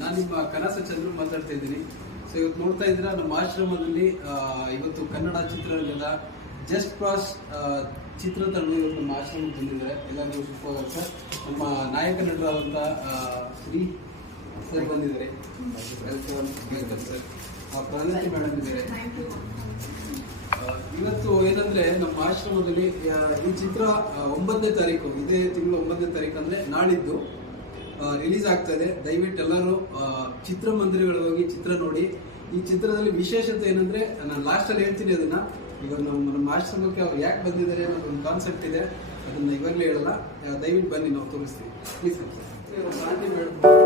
ನಾನು ನಿಮ್ಮ ಕನಸ ಚಂದ್ರು ಮಾತಾಡ್ತಾ ಇದ್ದೀನಿ. ಸೊ ಇವತ್ತು ನೋಡ್ತಾ ಇದ್ದೀರಾ ನಮ್ಮ ಆಶ್ರಮದಲ್ಲಿ ಇವತ್ತು ಕನ್ನಡ ಚಿತ್ರರಂಗದ ಜಸ್ಟ್ ಪಾಸ್ ಚಿತ್ರತಂಡ ಇವತ್ತು ನಮ್ಮ ಆಶ್ರಮಕ್ಕೆ ಬಂದಿದ್ದಾರೆ. ಎಲ್ಲರಿಗೂ ಶುಭವಾಗಲಿ ಸರ್. ನಮ್ಮ ನಾಯಕ ನಟರಾದಂಥ ಶ್ರೀ ಸರ್ ಬಂದಿದ್ದಾರೆ. Welcome sir. ಪ್ರಗತಿ ಮೇಡಮ್ ಇದ್ದಾರೆ. ಇವತ್ತು ಏನಂದ್ರೆ ನಮ್ಮ ಆಶ್ರಮದಲ್ಲಿ ಈ ಚಿತ್ರ 9ನೇ ತಾರೀಕು, ಇದೇ ತಿಂಗಳು 9ನೇ ತಾರೀಕು ಅಂದ್ರೆ ನಾಳಿದ್ದು ರಿಲೀಸ್ ಆಗ್ತದೆ. ದಯವಿಟ್ಟು ಎಲ್ಲರೂ ಚಿತ್ರಮಂದಿರಗಳು ಹೋಗಿ ಚಿತ್ರ ನೋಡಿ. ಈ ಚಿತ್ರದಲ್ಲಿ ವಿಶೇಷತೆ ಏನಂದ್ರೆ, ನಾನು ಲಾಸ್ಟ್ ಅಲ್ಲಿ ಹೇಳ್ತೀನಿ ಅದನ್ನ. ಇವಾಗ ನಮ್ಮ ಆಶ್ರಮಕ್ಕೆ ಅವ್ರು ಯಾಕೆ ಬಂದಿದ್ದಾರೆ ಅನ್ನೋದು ಒಂದು ಕಾನ್ಸೆಪ್ಟ್ ಇದೆ, ಅದನ್ನ ಇವಾಗಲೇ ಹೇಳಲ್ಲ. ದಯವಿಟ್ಟು ಬನ್ನಿ, ನಾವು ತೋರಿಸ್ತೀವಿ. Please Gandhi madam.